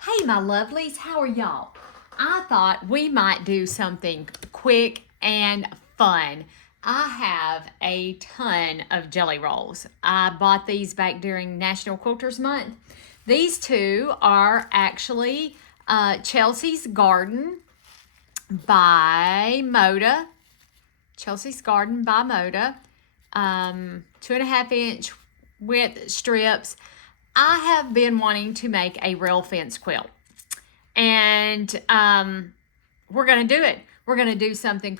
Hey, my lovelies, how are y'all? I thought we might do something quick and fun. I have a ton of jelly rolls. I bought these back during National Quilters Month. These two are actually Chelsea's Garden by Moda. Chelsea's Garden by Moda. 2.5 inch width strips. I have been wanting to make a rail fence quilt, and we're going to do it. We're going to do something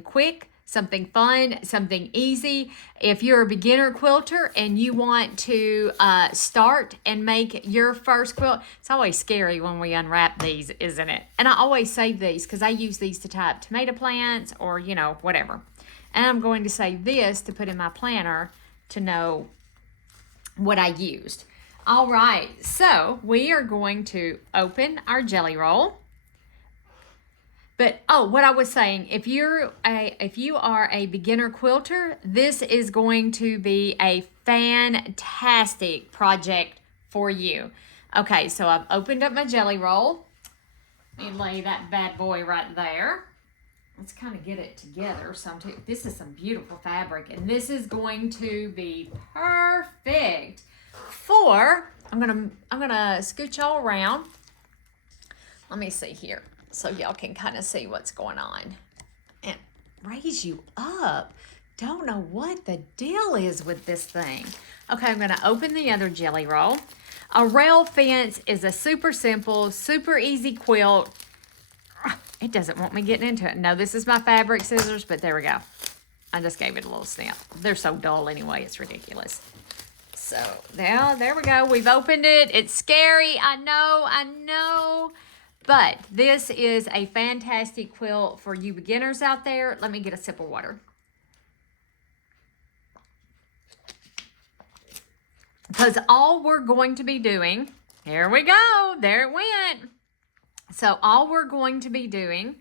quick, something fun, something easy. If you're a beginner quilter and you want to start and make your first quilt, it's always scary when we unwrap these, isn't it? And I always save these because I use these to tie up tomato plants or, whatever. And I'm going to save this to put in my planner to know what I used. All right, so we are going to open our jelly roll. But what I was saying, if you are a beginner quilter, this is going to be a fantastic project for you. Okay, so I've opened up my jelly roll. Let me lay that bad boy right there. Let's kind of get it together. This is some beautiful fabric, and this is going to be perfect for, I'm gonna scoot y'all around. Let me see here so y'all can kind of see what's going on and raise you up. Don't know what the deal is with this thing. Okay, I'm gonna open the other jelly roll. A rail fence is a super simple, super easy quilt. It doesn't want me getting into it. No, this is my fabric scissors, but there we go. I just gave it a little snip. They're so dull anyway, it's ridiculous. So there we go. We've opened it. It's scary. I know. But this is a fantastic quilt for you beginners out there. Let me get a sip of water. Because all we're going to be doing, here we go. There it went. So all we're going to be doing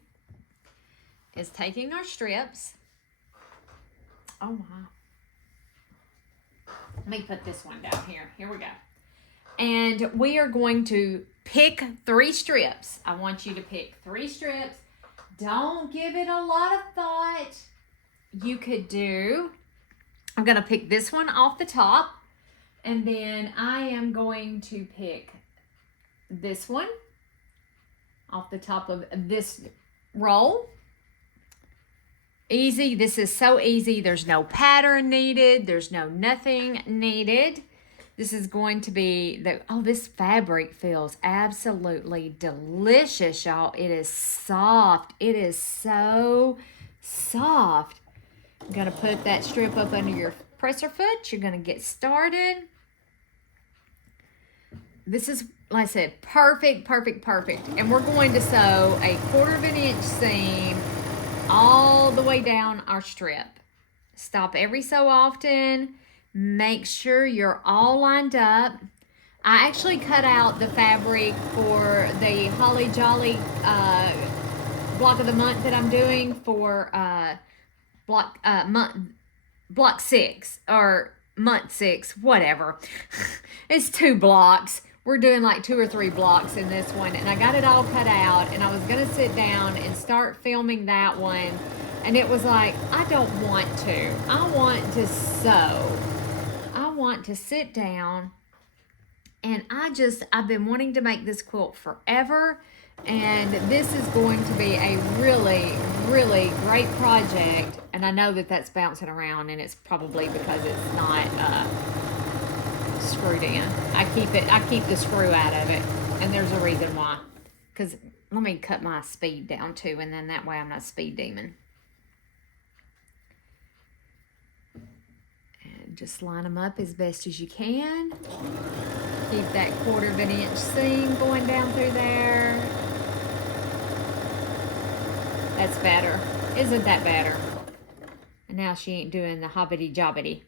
is taking our strips. Oh my. Let me put this one down here. Here we go. And we are going to pick 3 strips. I want you to pick 3 strips. Don't give it a lot of thought. You could do, I'm going to pick this one off the top. And then I am going to pick this one off the top of this roll. Easy. This is so easy. There's no pattern needed. There's no nothing needed. This is going to be this fabric feels absolutely delicious, y'all. It is soft. It is so soft. I'm going to put that strip up under your presser foot. You're going to get started. This is, like I said, perfect. And we're going to sew a 1/4 inch seam all the way down our strip. Stop every so often. Make sure you're all lined up. I actually cut out the fabric for the Holly Jolly block of the month that I'm doing for block 6 or month 6, whatever. It's 2 blocks. We're doing like 2 or 3 blocks in this one, and I got it all cut out, and I was gonna sit down and start filming that one, and it was like, I don't want to. I want to sew. I want to sit down, and I've been wanting to make this quilt forever, and this is going to be a really great project. And I know that that's bouncing around, and it's probably because it's not screwed in. I keep the screw out of it, and there's a reason why. Because let me cut my speed down too, and then that way I'm not speed demon. And just line them up as best as you can. Keep that 1/4 inch seam going down through there. That's better. Isn't that better? And now she ain't doing the hobbity jobbity.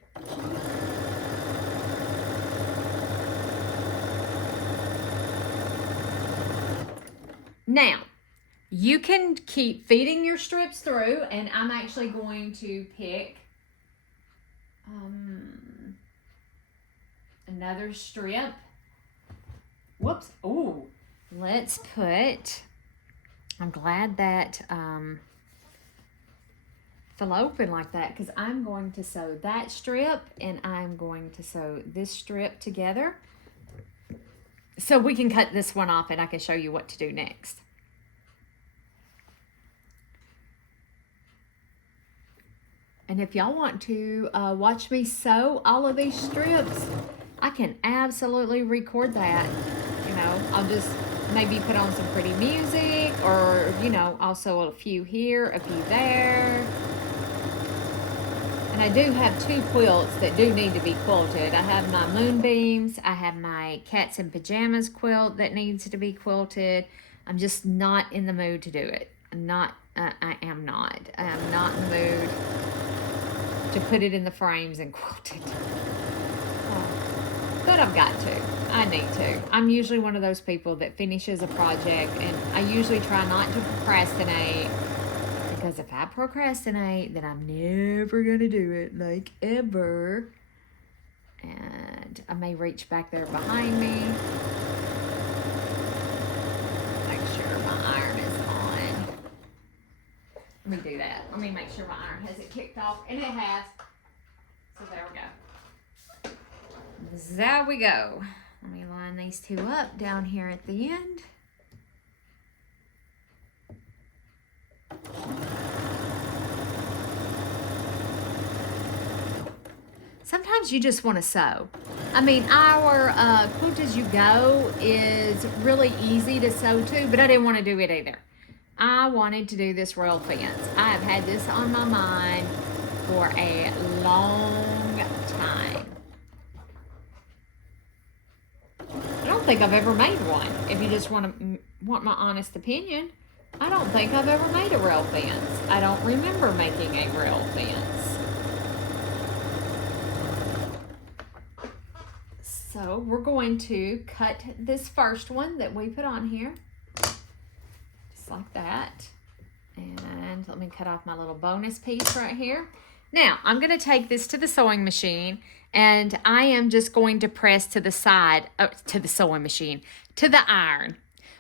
Now, you can keep feeding your strips through, and I'm actually going to pick another strip. Whoops. Ooh, let's put, I'm glad that fell open like that, because I'm going to sew that strip and I'm going to sew this strip together so we can cut this one off and I can show you what to do next. And if y'all want to watch me sew all of these strips, I can absolutely record that. You know, I'll just maybe put on some pretty music, or, you know, I'll sew a few here, a few there. And I do have 2 quilts that do need to be quilted. I have my moonbeams. I have my cats in pajamas quilt that needs to be quilted. I'm just not in the mood to do it. I am not. I am not in the mood to put it in the frames and quilt it. But I've got to. I need to. I'm usually one of those people that finishes a project, and I usually try not to procrastinate, because if I procrastinate, then I'm never going to do it, like ever. And I may reach back there behind me. Make sure my iron is on. Let me do that. Let me make sure my iron hasn't kicked off, and it has. So there we go. There we go. Let me line these 2 up down here at the end. Sometimes you just want to sew. I mean, our Quilt As You Go is really easy to sew too, but I didn't want to do it either. I wanted to do this rail fence. I have had this on my mind for a long time. I don't think I've ever made one. If you just want my honest opinion, I don't think I've ever made a rail fence. I don't remember making a rail fence. So we're going to cut this first one that we put on here, just like that. And let me cut off my little bonus piece right here. Now, I'm going to take this to the sewing machine, and I am just going to press to the side, to the sewing machine, to the iron.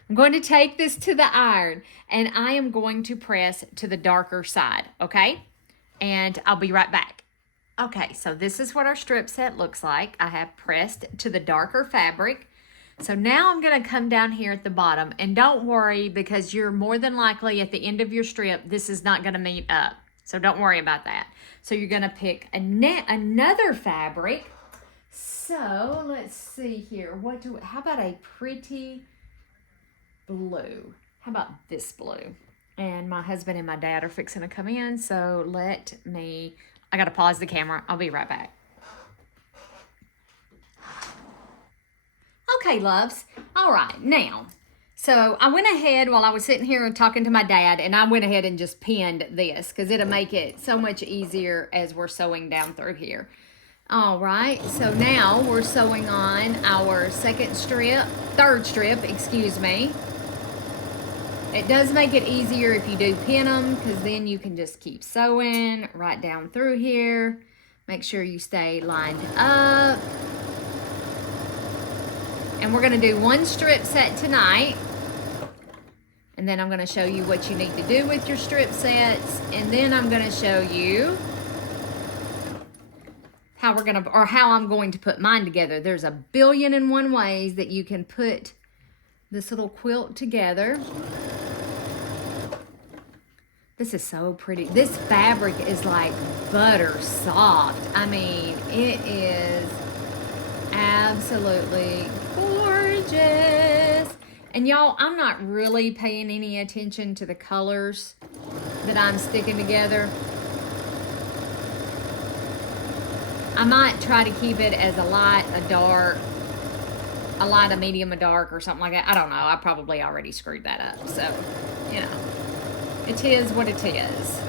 I'm going to take this to the iron, and I am going to press to the darker side, okay? And I'll be right back. Okay, so this is what our strip set looks like. I have pressed to the darker fabric. So now I'm going to come down here at the bottom, and don't worry, because you're more than likely at the end of your strip, this is not going to meet up. So don't worry about that. So you're going to pick another fabric. So let's see here. How about a pretty blue? How about this blue? And my husband and my dad are fixing to come in. So I got to pause the camera. I'll be right back. Okay, loves. All right, now, so I went ahead while I was sitting here and talking to my dad, and I went ahead and just pinned this because it'll make it so much easier as we're sewing down through here. All right, so now we're sewing on our third strip, excuse me. It does make it easier if you do pin them, because then you can just keep sewing right down through here. Make sure you stay lined up. And we're going to do one strip set tonight. And then I'm going to show you what you need to do with your strip sets. And then I'm going to show you how I'm going to put mine together. There's 1,000,001 ways that you can put this little quilt together. This is so pretty. This fabric is like butter soft. I mean, it is absolutely gorgeous. And y'all, I'm not really paying any attention to the colors that I'm sticking together. I might try to keep it as a light, a dark, a light, a medium, a dark, or something like that. I don't know. I probably already screwed that up. So, you know, it is what it is.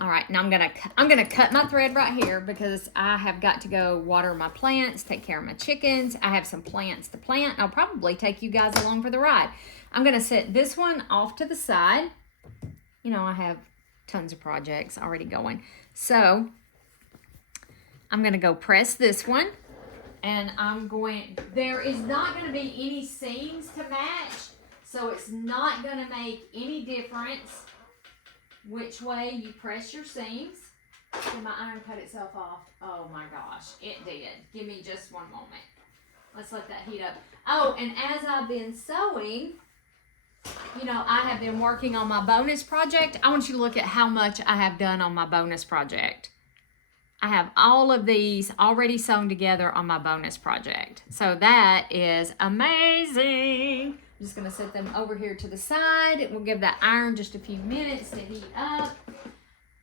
All right, now I'm gonna cut my thread right here because I have got to go water my plants, take care of my chickens. I have some plants to plant. I'll probably take you guys along for the ride. I'm gonna set this one off to the side. You know, I have tons of projects already going. So I'm going to go press this one. And there is not going to be any seams to match. So it's not going to make any difference which way you press your seams. Did my iron cut itself off? Oh my gosh, it did. Give me just one moment. Let's let that heat up. Oh, and as I've been sewing, you know, I have been working on my bonus project. I want you to look at how much I have done on my bonus project. I have all of these already sewn together on my bonus project. So that is amazing. I'm just going to set them over here to the side. We'll give that iron just a few minutes to heat up.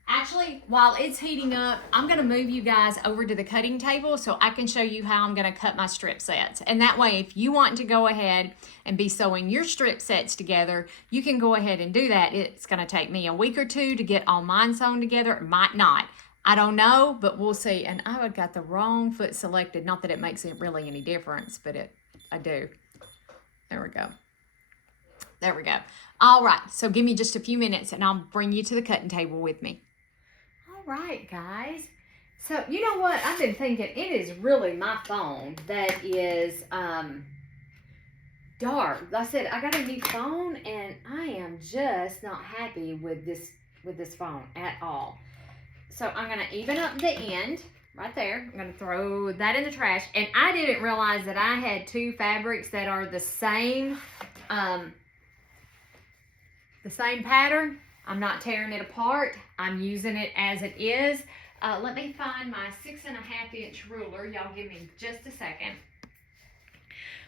Actually, while it's heating up, I'm going to move you guys over to the cutting table so I can show you how I'm going to cut my strip sets. And that way, if you want to go ahead and be sewing your strip sets together, you can go ahead and do that. It's going to take me a week or two to get all mine sewn together. It might not. I don't know, but we'll see. And I got the wrong foot selected. Not that it makes it really any difference, but I do. There we go. There we go. All right, so give me just a few minutes and I'll bring you to the cutting table with me. All right, guys. So, you know what? I've been thinking it is really my phone that is dark. Like I said, I got a new phone and I am just not happy with this phone at all. So I'm going to even up the end right there. I'm going to throw that in the trash. And I didn't realize that I had two fabrics that are the same pattern. I'm not tearing it apart. I'm using it as it is. Let me find my 6.5-inch ruler. Y'all give me just a second.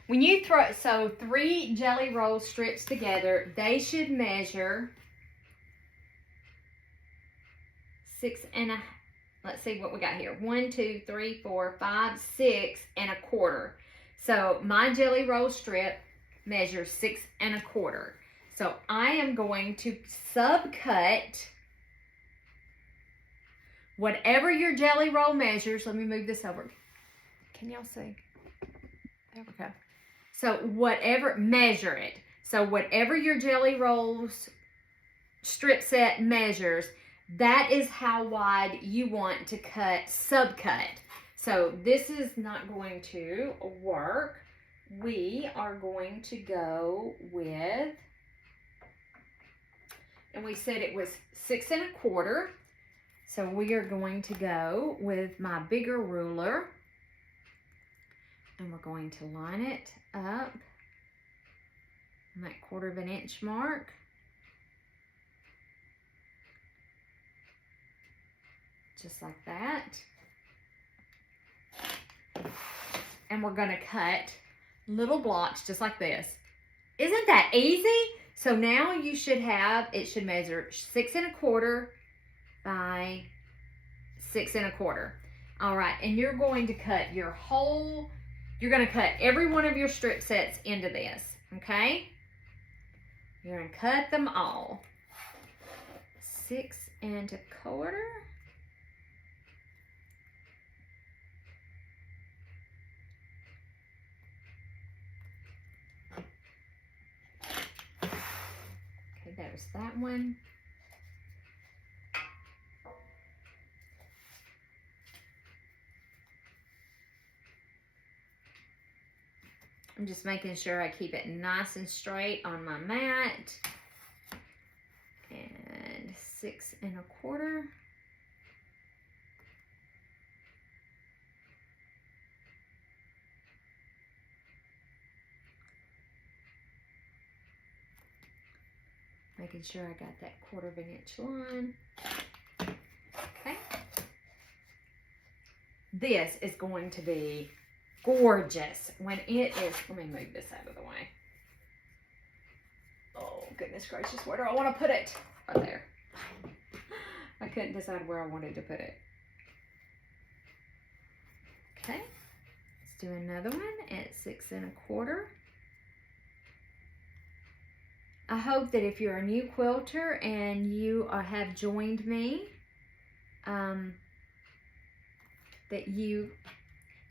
When you sew 3 jelly roll strips together, they should measure let's see what we got here. 1, 2, 3, 4, 5, 6 1/4. So my jelly roll strip measures 6 1/4. So I am going to subcut whatever your jelly roll measures. Let me move this over. Can y'all see? There we go. So measure it. So whatever your jelly rolls strip set measures, that is how wide you want to subcut. So this is not going to work. We are going to go with, and we said it was 6 1/4. So we are going to go with my bigger ruler and we're going to line it up on that 1/4 inch mark. Just like that. And we're going to cut little blocks just like this. Isn't that easy? So now you should have, it should measure 6 1/4 by 6 1/4. All right, and you're going to cut you're going to cut every one of your strip sets into this, okay? You're going to cut them all. 6 1/4. There's that one. I'm just making sure I keep it nice and straight on my mat. And 6 1/4. Making sure I got that 1/4 inch line. Okay. This is going to be gorgeous when it is. Let me move this out of the way. Oh, goodness gracious. Where do I want to put it? Right there. I couldn't decide where I wanted to put it. Okay. Let's do another one at 6 1/4. I hope that if you're a new quilter and you have joined me, that you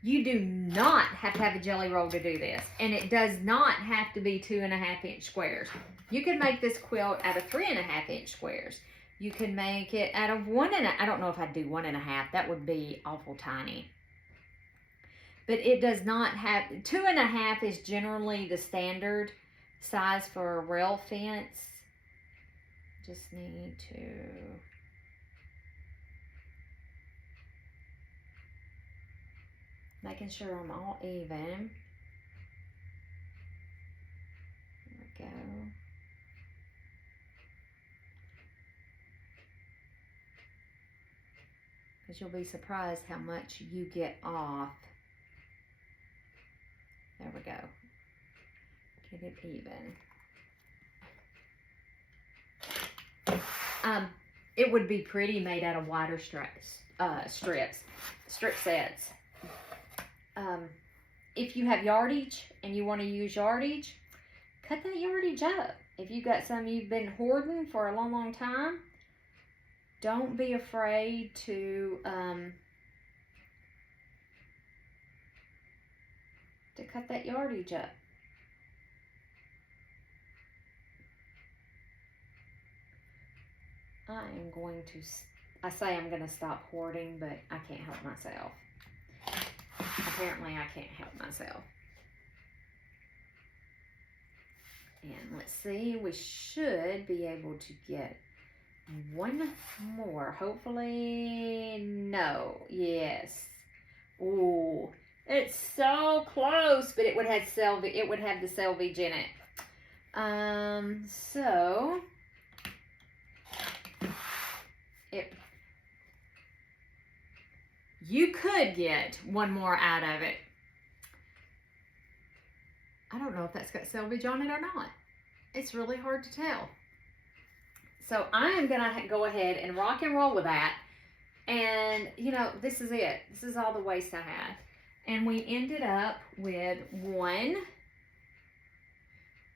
do not have to have a jelly roll to do this. And it does not have to be 2.5-inch squares. You can make this quilt out of 3.5-inch squares. You can make it out of I don't know if I'd do 1.5. That would be awful tiny. But it does not have, 2.5 is generally the standard size for a rail fence. Just need to making sure I'm all even. There we go. Because you'll be surprised how much you get off. There we go. Get it even. It would be pretty made out of wider strip sets. If you have yardage and you want to use yardage, cut that yardage up. If you've got some you've been hoarding for a long, long time, don't be afraid to cut that yardage up. I'm going to stop hoarding, but I can't help myself. Apparently I can't help myself. And let's see, we should be able to get one more. Hopefully, no. Yes. Ooh, it's so close, but it would have the selvage in it. So you could get one more out of it. I don't know if that's got selvage on it or not. It's really hard to tell. So I am going to go ahead and rock and roll with that. And, you know, this is it. This is all the waste I had. And we ended up with 1,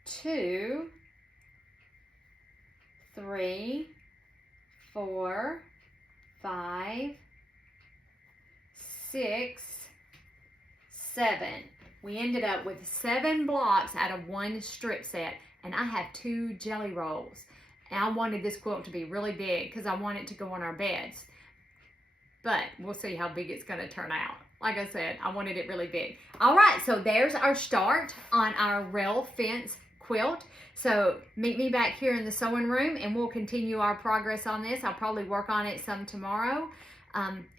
2, 3, 4, 5, 6, 7. We ended up with 7 blocks out of 1 strip set, and I have 2 jelly rolls. And I wanted this quilt to be really big because I want it to go on our beds. But we'll see how big it's going to turn out. Like I said, I wanted it really big. All right, so there's our start on our rail fence quilt. So meet me back here in the sewing room and we'll continue our progress on this. I'll probably work on it some tomorrow.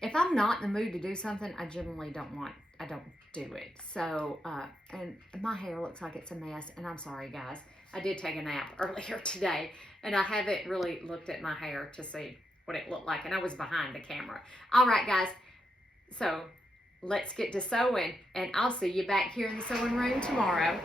If I'm not in the mood to do something, I generally don't do it. So, and my hair looks like it's a mess, and I'm sorry, guys. I did take a nap earlier today, and I haven't really looked at my hair to see what it looked like, and I was behind the camera. All right, guys. So let's get to sewing, and I'll see you back here in the sewing room tomorrow.